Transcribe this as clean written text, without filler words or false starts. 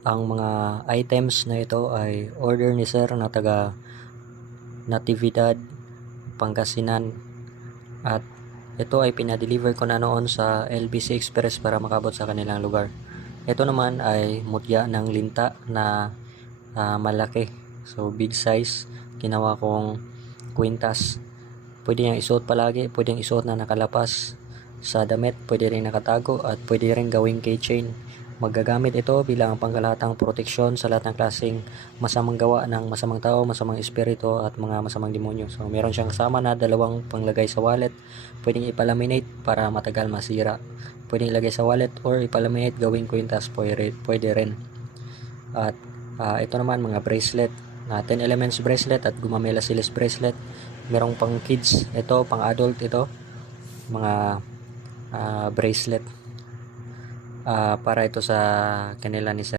Ang mga items na ito ay order ni Sir na taga Natividad, Pangasinan, at ito ay pinadeliver ko na noon sa LBC Express para makabot sa kanilang lugar. Ito naman ay mutya ng linta na malaki, so big size. Ginawa kong kwintas. Pwede niyang isuot palagi, pwede niyang isuot na nakalapas sa damit, pwede rin nakatago, at pwede rin gawing keychain. Magagamit ito bilang pangkalahatang proteksyon sa lahat ng klaseng masamang gawa ng masamang tao, masamang espiritu at mga masamang demonyo. So meron siyang kasama na dalawang panglagay sa wallet. Pwedeng ipalaminate para matagal masira. Pwedeng ilagay sa wallet or ipalaminate gawing kwintas, pwede rin. At ito naman mga bracelet, 10 elements bracelet at gumamela silis bracelet. Merong pang kids, ito pang adult, ito mga bracelet para ito sa kanila ni Sir.